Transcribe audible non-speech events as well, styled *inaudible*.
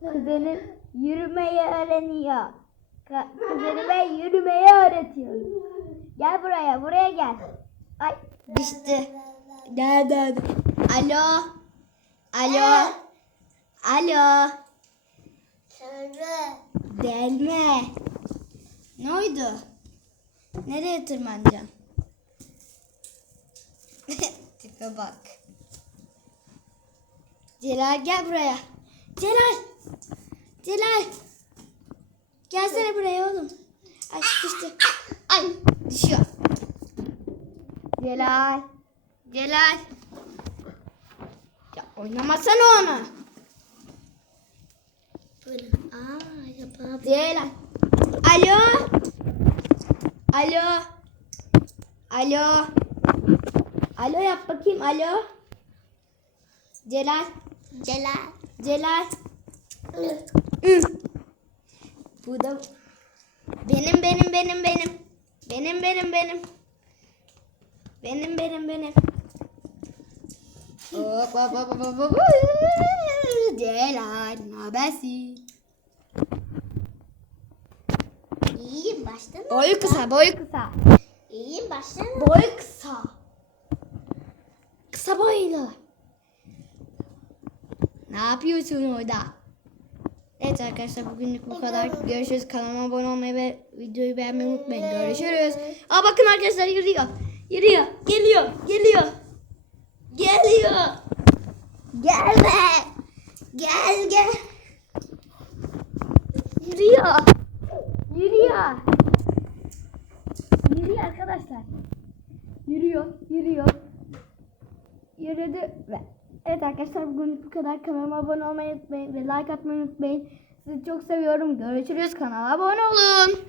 Kuzenim yürümeyi öğreniyor. Kuzenime yürümeyi öğretiyorum. Gel buraya, buraya gel. Ay düştü. Gel gel. Alo. Alo. Alo. Delme. Ne oldu? Nereye tırmanacaksın? *laughs* Tipe bak. Celal gel buraya. Celal. Celal. Gelsene buraya oğlum. Ay düştü. Ay düşüyor. Celal. Celal. Ya oynamasana onu. Aa yapalım. Celal. Alo. Alo. Alo. Alo yap bakayım. Alo. Celal. Celal. Celal. Bu da benim benim benim benim. Benim benim benim. Benim benim benim. Hop hop hop hop hop. Celal, ne habersin? İyiyim baştan. Boyu kısa, boyu kısa. İyiyim baştan. Boyu kısa. Kısa boylu. Ne yapıyorsun orada? Evet arkadaşlar bugünlük bu kadar. Görüşürüz. Kanalıma abone olmayı ve videoyu beğenmeyi unutmayın. Görüşürüz. Aa bakın arkadaşlar yürüyor. Yürüyor. Geliyor. Geliyor. Geliyor. Gelme. Gel gel. Yürüyor. Yürüyor. Yürüyor arkadaşlar. Yürüyor, yürüyor. Yürüdü ve Evet arkadaşlar bugün bu kadar. Kanalıma abone olmayı unutmayın ve like atmayı unutmayın. Sizi çok seviyorum. Görüşürüz. Kanala abone olun.